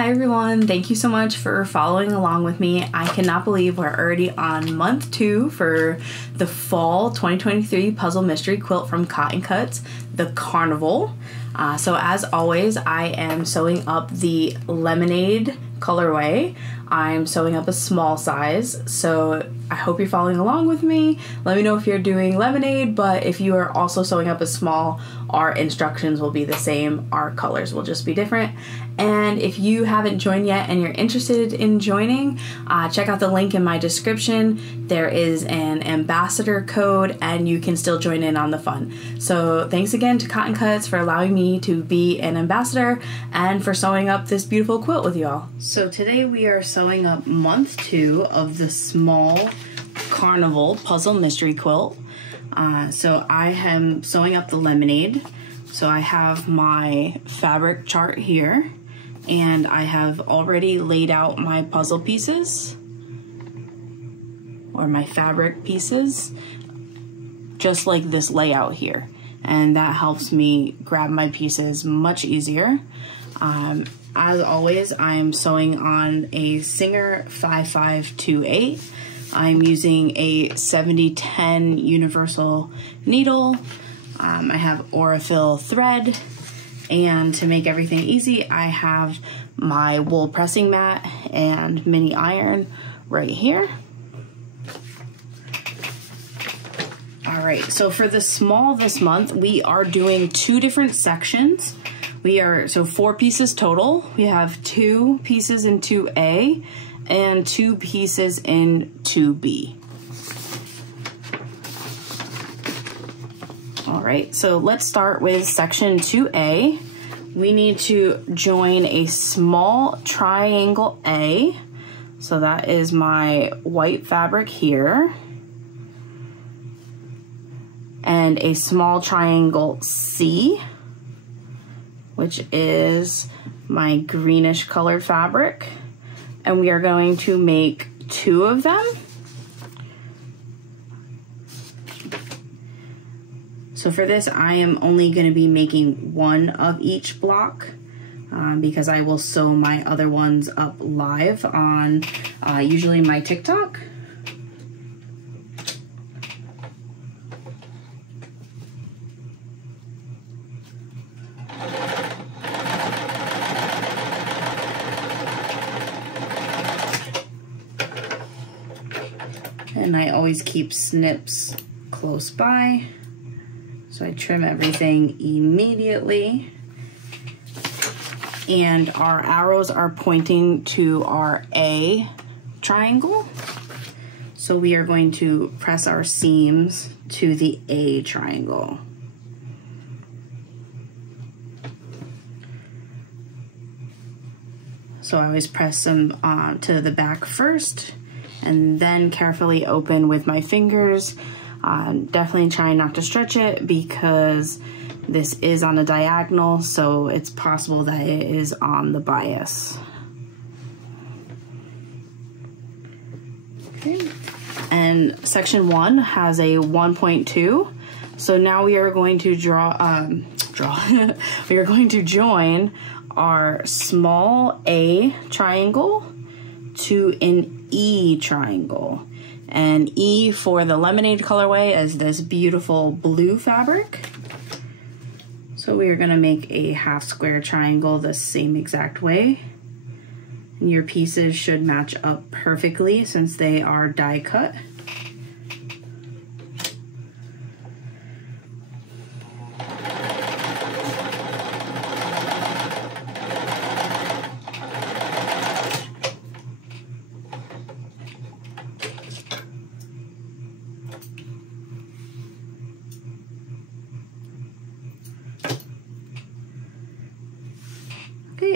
Hi everyone, thank you so much for following along with me. I cannot believe we're already on month 2 for the fall 2023 puzzle mystery quilt from Cotton Cuts, the Carnival. So as always, I am sewing up the lemonade colorway. I'm sewing up a small size, so I hope you're following along with me. Let me know if you're doing lemonade, but if you are also sewing up a small, our instructions will be the same. Our colors will just be different. And if you haven't joined yet and you're interested in joining, check out the link in my description. There is an ambassador code and you can still join in on the fun. So thanks again to Cotton Cuts for allowing me to be an ambassador and for sewing up this beautiful quilt with you all. So today we are sewing up month 2 of the small Carnival puzzle mystery quilt. So I am sewing up the lemonade. So I have my fabric chart here, and I have already laid out my puzzle pieces, or my fabric pieces, just like this layout here. And that helps me grab my pieces much easier. As always, I'm sewing on a Singer 5528. I'm using a 7010 universal needle. I have Aurifil thread, and to make everything easy, I have my wool pressing mat and mini iron right here. All right, so for the small this month, we are doing 2 different sections. So 4 pieces total. We have 2 pieces in 2A and 2 pieces in 2B. All right, so let's start with section 2A. We need to join a small triangle A. So that is my white fabric here. And a small triangle C, which is my greenish colored fabric. And we are going to make 2 of them. So for this, I am only going to be making 1 of each block because I will sew my other ones up live on usually my TikTok. And I always keep snips close by, so I trim everything immediately. And our arrows are pointing to our A triangle. So we are going to press our seams to the A triangle. So I always press them to the back first, and then carefully open with my fingers. Definitely try not to stretch it because this is on a diagonal, so it's possible that it is on the bias. Okay. And section 1 has a 1.2. So now we are going to we are going to join our small A triangle to an E triangle. And E for the lemonade colorway is this beautiful blue fabric. So we are going to make a half square triangle the same exact way. And your pieces should match up perfectly since they are die cut.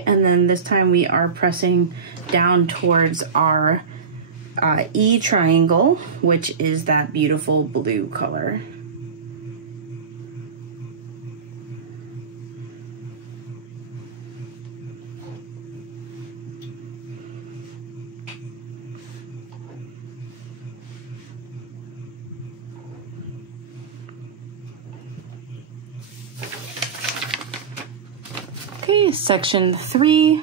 And then this time we are pressing down towards our E triangle, which is that beautiful blue color. Okay, section 3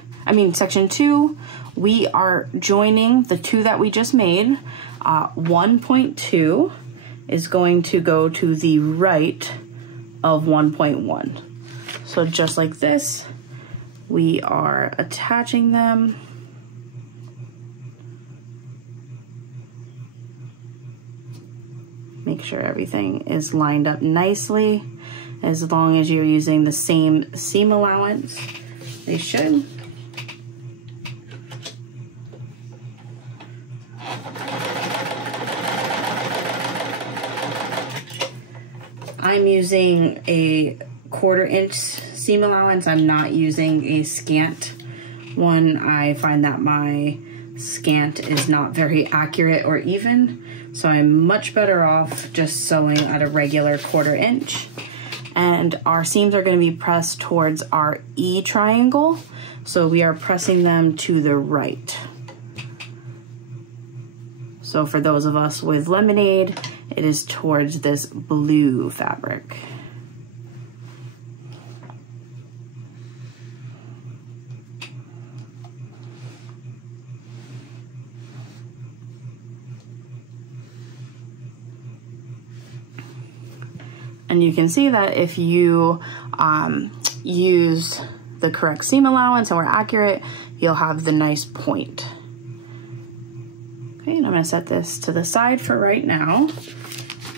section 2, we are joining the 2 that we just made. 1.2 is going to go to the right of 1.1. So just like this, we are attaching them. Make sure everything is lined up nicely. As long as you're using the same seam allowance, they should. I'm using a 1/4 inch seam allowance. I'm not using a scant one. I find that my scant is not very accurate or even, so I'm much better off just sewing at a regular 1/4 inch. And our seams are going to be pressed towards our E triangle, so we are pressing them to the right. So for those of us with lemonade, it is towards this blue fabric. And you can see that if you use the correct seam allowance and we're accurate, you'll have the nice point. Okay, and I'm gonna set this to the side for right now,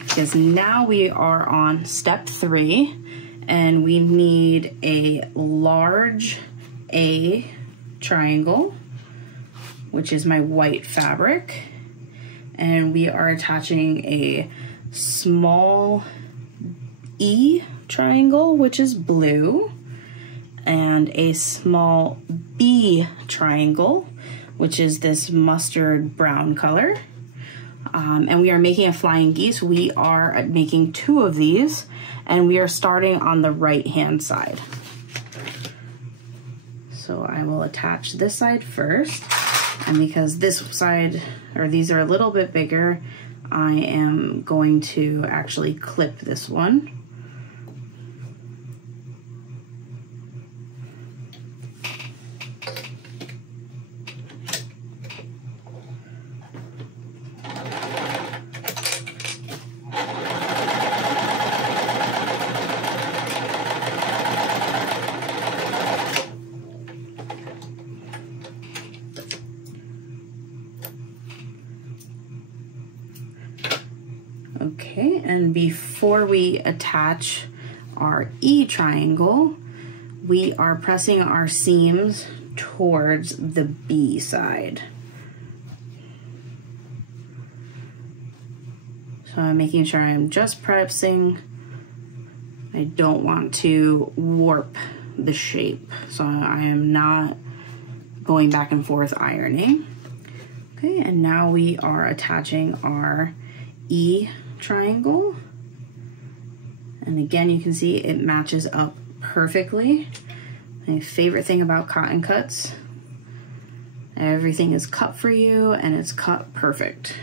because now we are on step 3 and we need a large A triangle, which is my white fabric. And we are attaching a small E triangle, which is blue, and a small B triangle, which is this mustard brown color. And we are making a flying geese. We are making 2 of these, and we are starting on the right hand side. So I will attach this side first, and because this side, or these are a little bit bigger, I am going to actually clip this one. Okay, and before we attach our E triangle, we are pressing our seams towards the B side. So I'm making sure I'm just pressing. I don't want to warp the shape, so I am not going back and forth ironing. Okay, and now we are attaching our E triangle, and again you can see it matches up perfectly. My favorite thing about cotton cuts, everything is cut for you and it's cut perfect.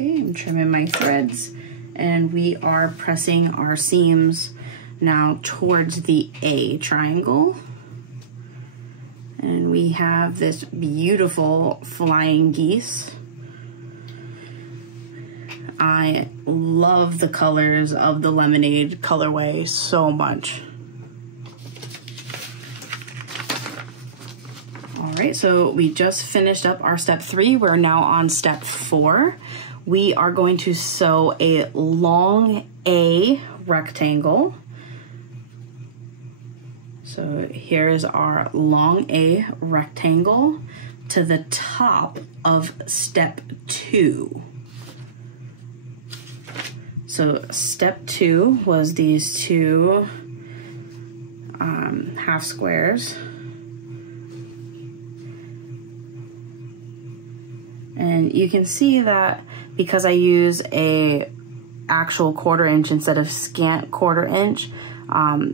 Okay, I'm trimming my threads, and we are pressing our seams now towards the A triangle. And we have this beautiful flying geese. I love the colors of the lemonade colorway so much. All right, so we just finished up our step 3. We're now on step 4. We are going to sew a long A rectangle. So here's our long A rectangle to the top of step 2. So step 2 was these 2 half squares. And you can see that because I use a actual 1/4 inch instead of scant 1/4 inch,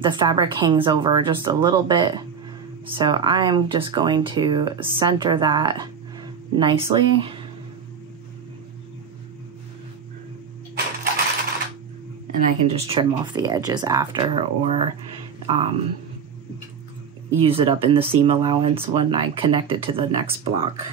the fabric hangs over just a little bit. So I'm just going to center that nicely. And I can just trim off the edges after, or use it up in the seam allowance when I connect it to the next block.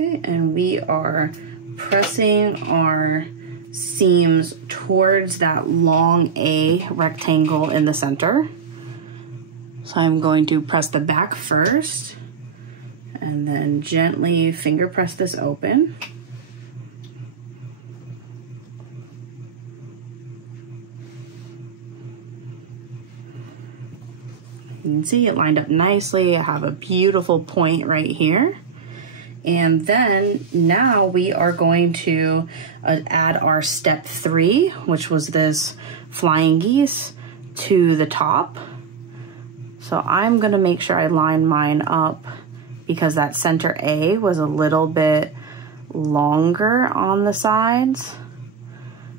Okay, and we are pressing our seams towards that long A rectangle in the center. So I'm going to press the back first and then gently finger press this open. You can see it lined up nicely. I have a beautiful point right here. And then now we are going to add our step 3, which was this flying geese, to the top. So I'm gonna make sure I line mine up because that center A was a little bit longer on the sides.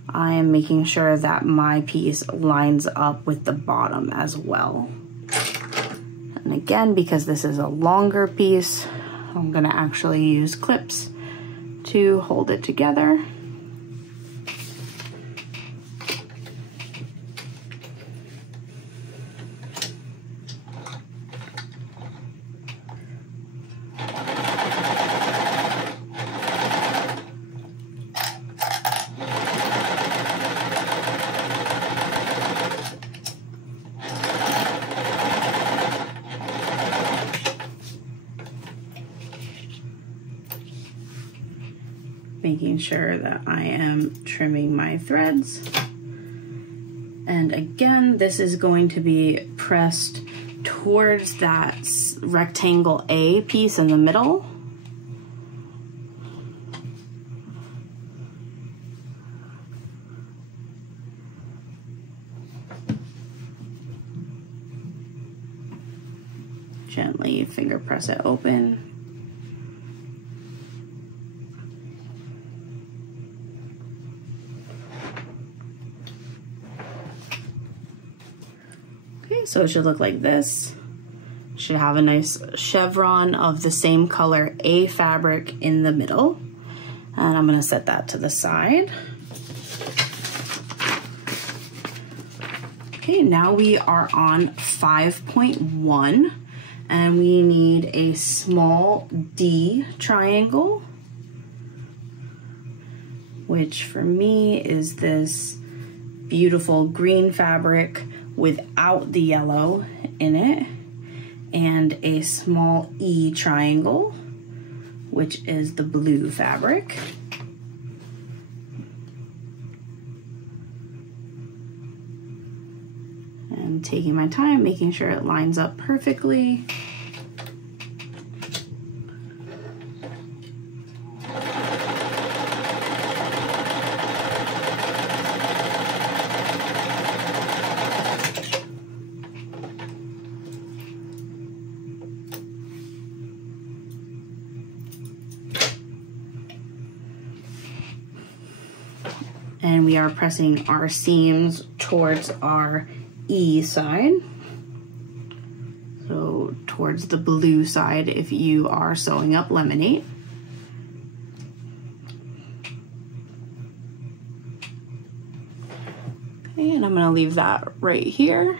I am making sure that my piece lines up with the bottom as well. And again, because this is a longer piece, I'm gonna actually use clips to hold it together. Making sure that I am trimming my threads. And again, this is going to be pressed towards that rectangle A piece in the middle. Gently finger press it open. Okay, so it should look like this. Should have a nice chevron of the same color A fabric in the middle. And I'm gonna set that to the side. Okay, now we are on 5.1 and we need a small D triangle, which for me is this beautiful green fabric without the yellow in it, and a small E triangle, which is the blue fabric. And taking my time, making sure it lines up perfectly. And we are pressing our seams towards our E side. So towards the blue side if you are sewing up lemonade. Okay, and I'm gonna leave that right here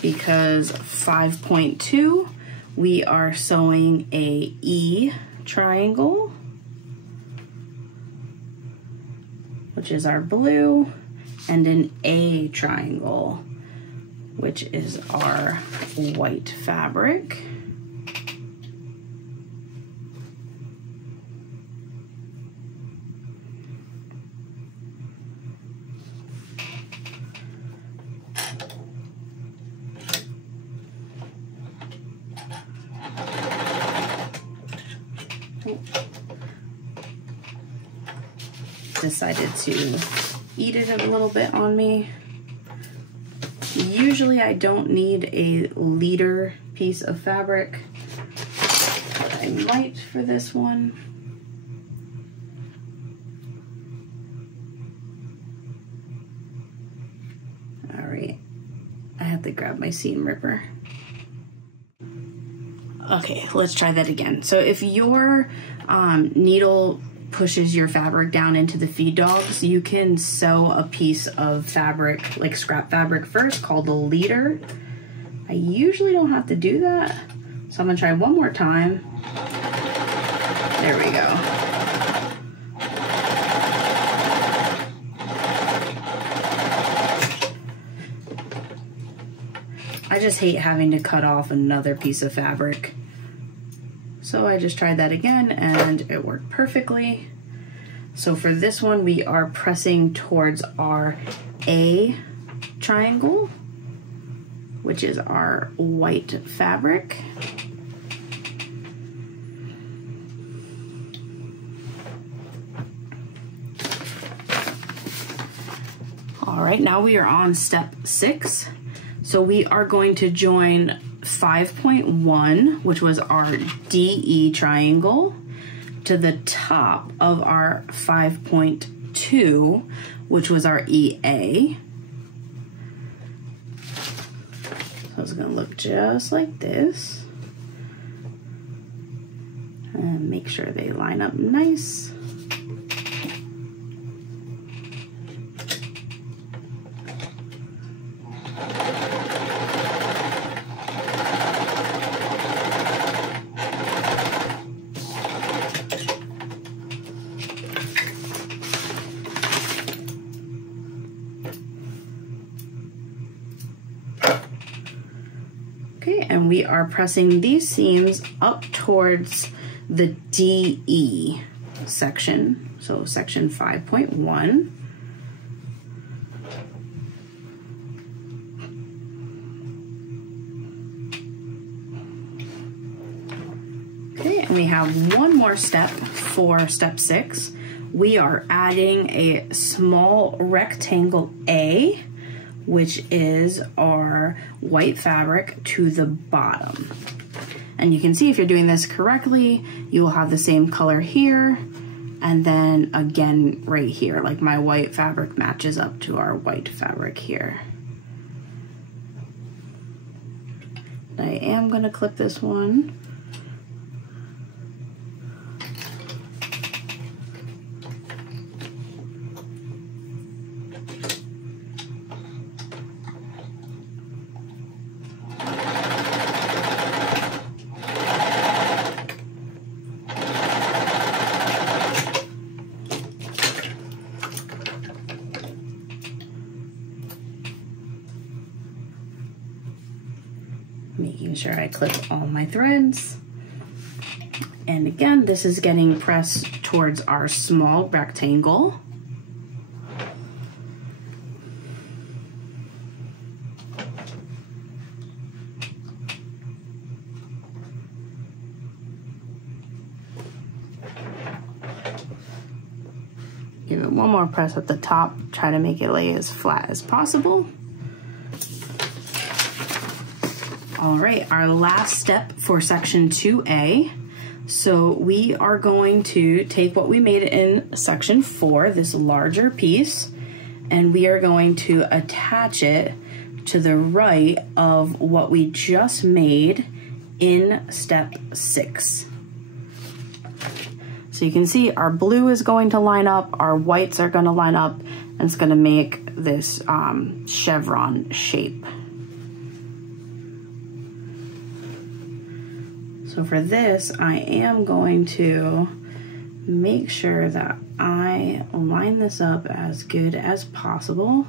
because 5.2, we are sewing a E triangle, which is our blue, and an A triangle, which is our white fabric. decided to eat it a little bit on me. Usually I don't need a liter piece of fabric, but I might for this one. All right, I have to grab my seam ripper. Okay, let's try that again. So if your needle pushes your fabric down into the feed dogs, you can sew a piece of fabric, like scrap fabric first, called a leader. I usually don't have to do that, so I'm gonna try one more time. There we go. I just hate having to cut off another piece of fabric. So I just tried that again and it worked perfectly. So for this one, we are pressing towards our A triangle, which is our white fabric. All right, now we are on step 6. So we are going to join 5.1, which was our DE triangle, to the top of our 5.2, which was our EA. So it's gonna look just like this. And make sure they line up nice. Okay, and we are pressing these seams up towards the DE section, so section 5.1. Okay, and we have one more step for step 6. We are adding a small rectangle A, which is our white fabric, to the bottom. And you can see if you're doing this correctly, you will have the same color here, and then again right here, like my white fabric matches up to our white fabric here. I am gonna clip this one. Making sure I clip all my threads. And again, this is getting pressed towards our small rectangle. Give it one more press at the top, try to make it lay as flat as possible. All right, our last step for section 2A. So we are going to take what we made in section 4, this larger piece, and we are going to attach it to the right of what we just made in step 6. So you can see our blue is going to line up, our whites are going to line up, and it's going to make this chevron shape. So for this, I am going to make sure that I line this up as good as possible.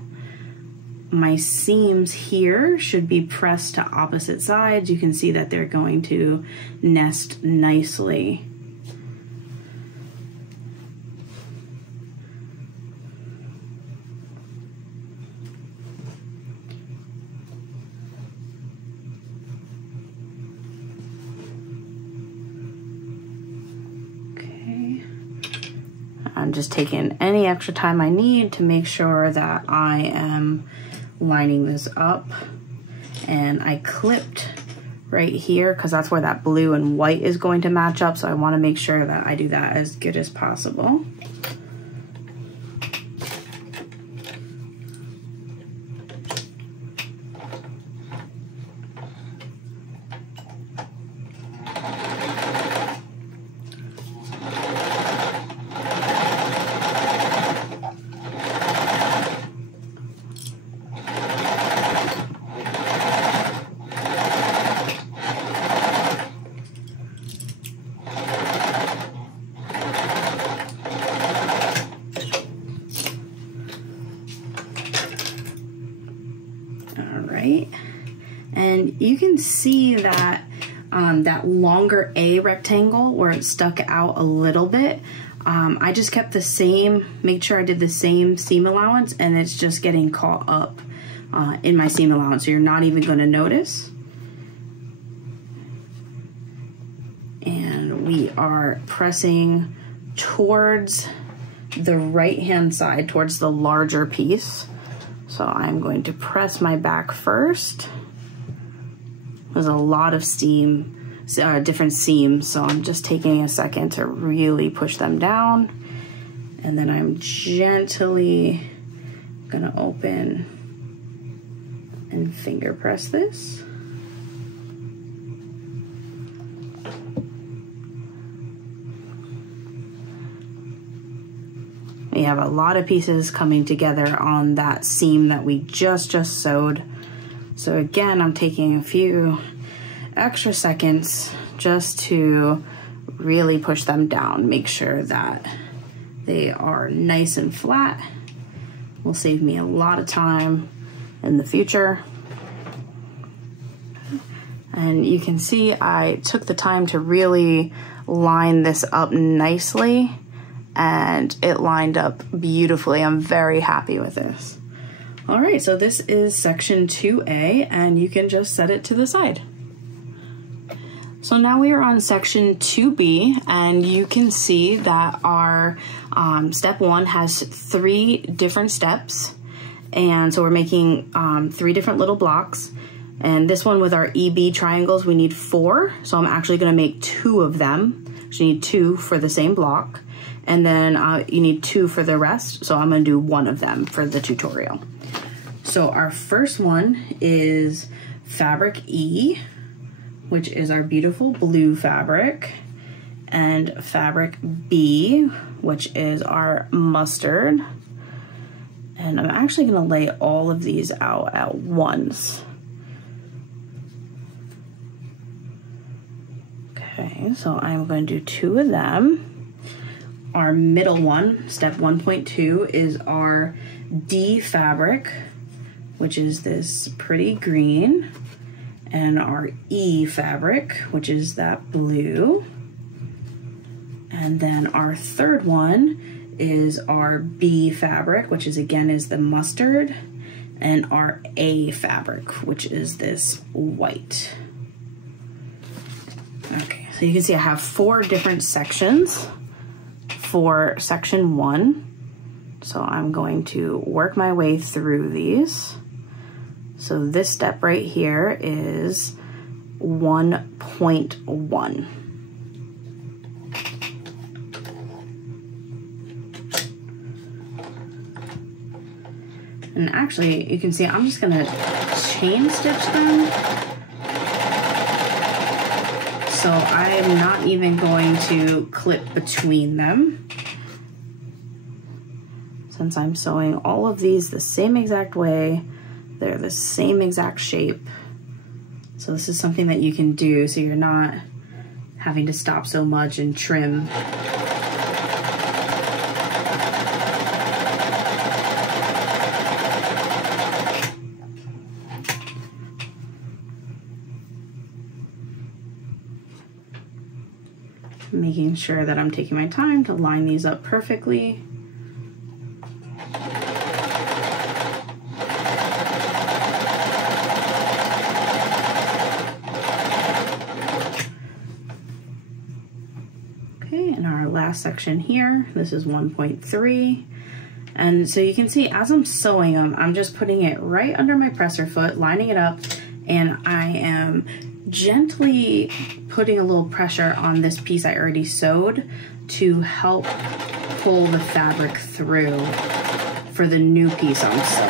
My seams here should be pressed to opposite sides. You can see that they're going to nest nicely. I'm just taking any extra time I need to make sure that I am lining this up. And I clipped right here because that's where that blue and white is going to match up. So I want to make sure that I do that as good as possible. And you can see that that longer A rectangle where it stuck out a little bit, I just kept the same, made sure I did the same seam allowance, and it's just getting caught up in my seam allowance, so you're not even going to notice. And we are pressing towards the right-hand side, towards the larger piece. So I'm going to press my back first. There's a lot of seam, different seams, so I'm just taking a second to really push them down. And then I'm gently gonna open and finger press this. We have a lot of pieces coming together on that seam that we just sewed. So again, I'm taking a few extra seconds just to really push them down, make sure that they are nice and flat. Will save me a lot of time in the future. And you can see I took the time to really line this up nicely, and it lined up beautifully. I'm very happy with this. All right, so this is section 2A, and you can just set it to the side. So now we are on section 2B, and you can see that our step 1 has 3 different steps. And so we're making 3 different little blocks. And this one with our EB triangles, we need 4. So I'm actually gonna make 2 of them. So you need 2 for the same block. And then you need 2 for the rest. So I'm gonna do 1 of them for the tutorial. So our first one is fabric E, which is our beautiful blue fabric, and fabric B, which is our mustard. And I'm actually gonna lay all of these out at once. Okay, so I'm going to do 2 of them. Our middle one, step 1.2, is our D fabric, which is this pretty green, and our E fabric, which is that blue. And then our third one is our B fabric, which is again is the mustard, and our A fabric, which is this white. Okay, so you can see I have 4 different sections for section 1. So I'm going to work my way through these. So this step right here is 1.1. And actually, you can see I'm just gonna chain stitch them. So I'm not even going to clip between them. Since I'm sewing all of these the same exact way, they're the same exact shape. So this is something that you can do so you're not having to stop so much and trim. Making sure that I'm taking my time to line these up perfectly. last section here. This is 1.3. And so you can see as I'm sewing them, I'm just putting it right under my presser foot, lining it up, and I am gently putting a little pressure on this piece I already sewed to help pull the fabric through for the new piece I'm sewing.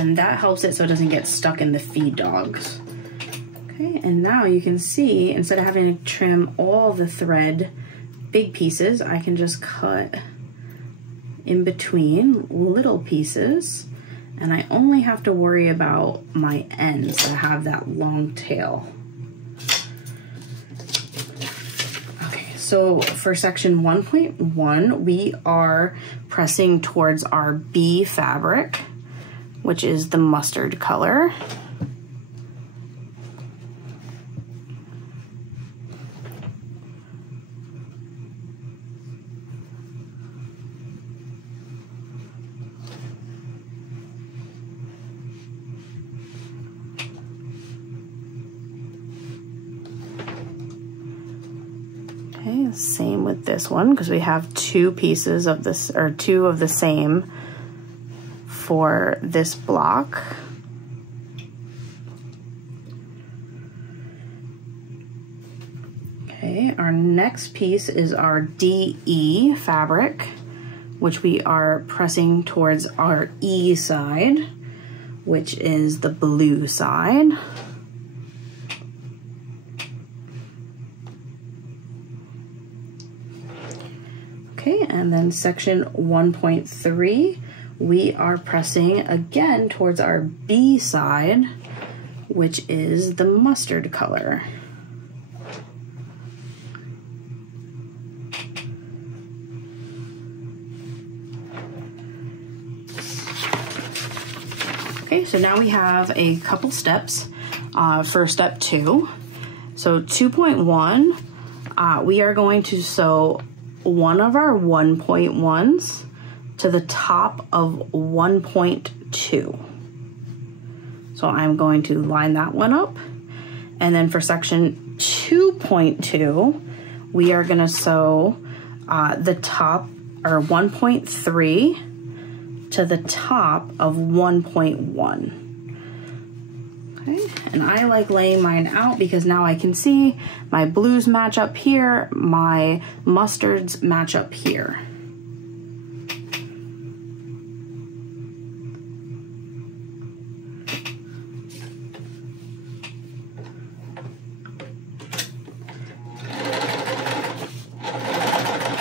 And that helps it so it doesn't get stuck in the feed dogs. Okay, and now you can see, instead of having to trim all the thread big pieces, I can just cut in between little pieces, and I only have to worry about my ends that have that long tail. Okay, so for section 1.1, we are pressing towards our B fabric, which is the mustard color. Okay, same with this one, because we have two pieces of this, or two of the same for this block. Okay, our next piece is our DE fabric, which we are pressing towards our E side, which is the blue side. Okay, and then section 1.3, we are pressing again towards our B side, which is the mustard color. Okay, so now we have a couple steps for step 2. So 2.1, we are going to sew one of our 1.1s to the top of 1.2. So I'm going to line that one up. And then for section 2.2, we are gonna sew the top, or 1.3 to the top of 1.1. Okay, and I like laying mine out because now I can see my blues match up here, my mustards match up here.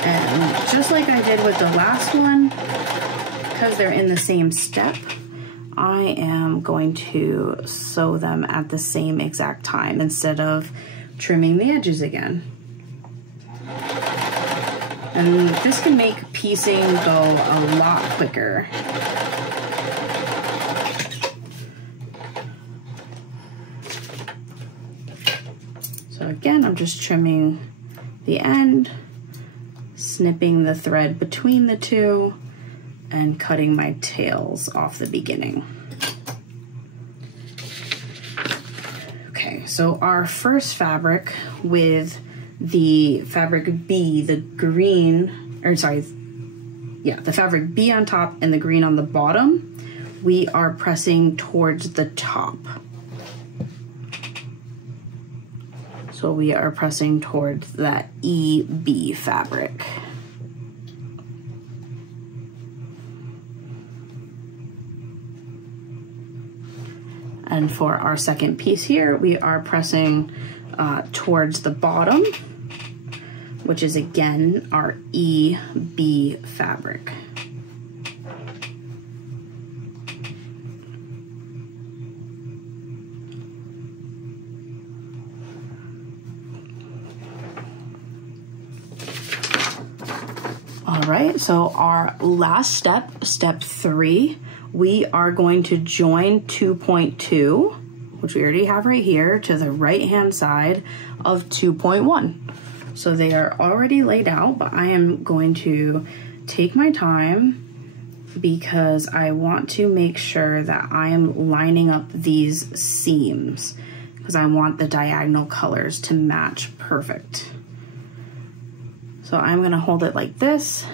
And just like I did with the last one, because they're in the same step, I am going to sew them at the same exact time instead of trimming the edges again. And this can make piecing go a lot quicker. So again, I'm just trimming the end, snipping the thread between the two, and cutting my tails off the beginning. Okay, so our first fabric with the fabric B, the green, or sorry, yeah, the fabric B on top and the green on the bottom, we are pressing towards the top. So we are pressing towards that EB fabric. And for our second piece here, we are pressing towards the bottom, which is again our EB fabric. All right, so our last step, step 3, we are going to join 2.2, which we already have right here, to the right-hand side of 2.1. So they are already laid out, but I am going to take my time because I want to make sure that I am lining up these seams, because I want the diagonal colors to match perfect. So I'm gonna hold it like this,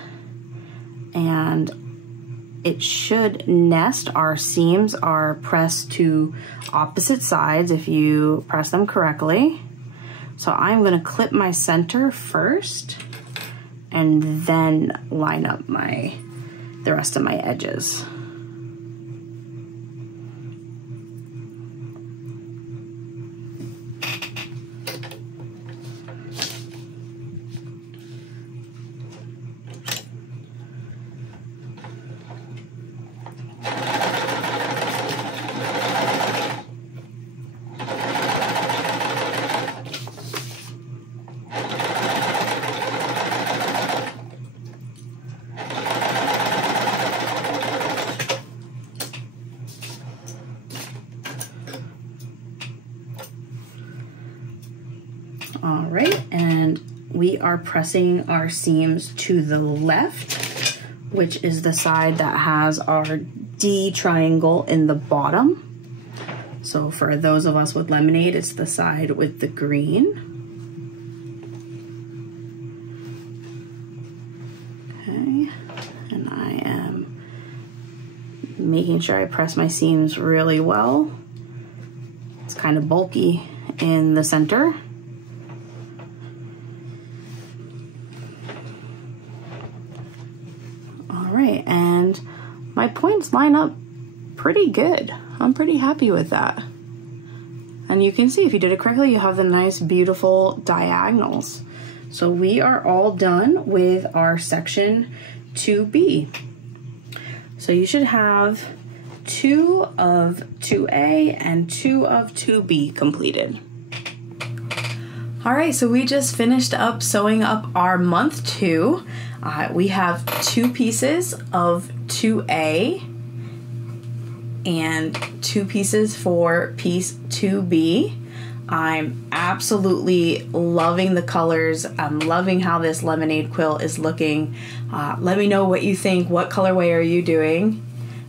and it should nest. Our seams are pressed to opposite sides if you press them correctly. So I'm gonna clip my center first and then line up the rest of my edges. All right, and we are pressing our seams to the left, which is the side that has our D triangle in the bottom. So for those of us with lemonade, it's the side with the green. Okay, and I am making sure I press my seams really well. It's kind of bulky in the center. And my points line up pretty good. I'm pretty happy with that. And you can see if you did it correctly, you have the nice, beautiful diagonals. So we are all done with our section 2B. So you should have 2 of 2A and 2 of 2B completed. All right, so we just finished up sewing up our month 2. We have 2 pieces of 2A and 2 pieces for piece 2B. I'm absolutely loving the colors. I'm loving how this lemonade quilt is looking. Let me know what you think. What colorway are you doing?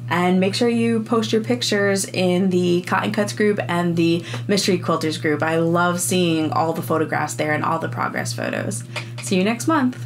And make sure you post your pictures in the Cotton Cuts group and the Mystery Quilters group. I love seeing all the photographs there and all the progress photos. See you next month.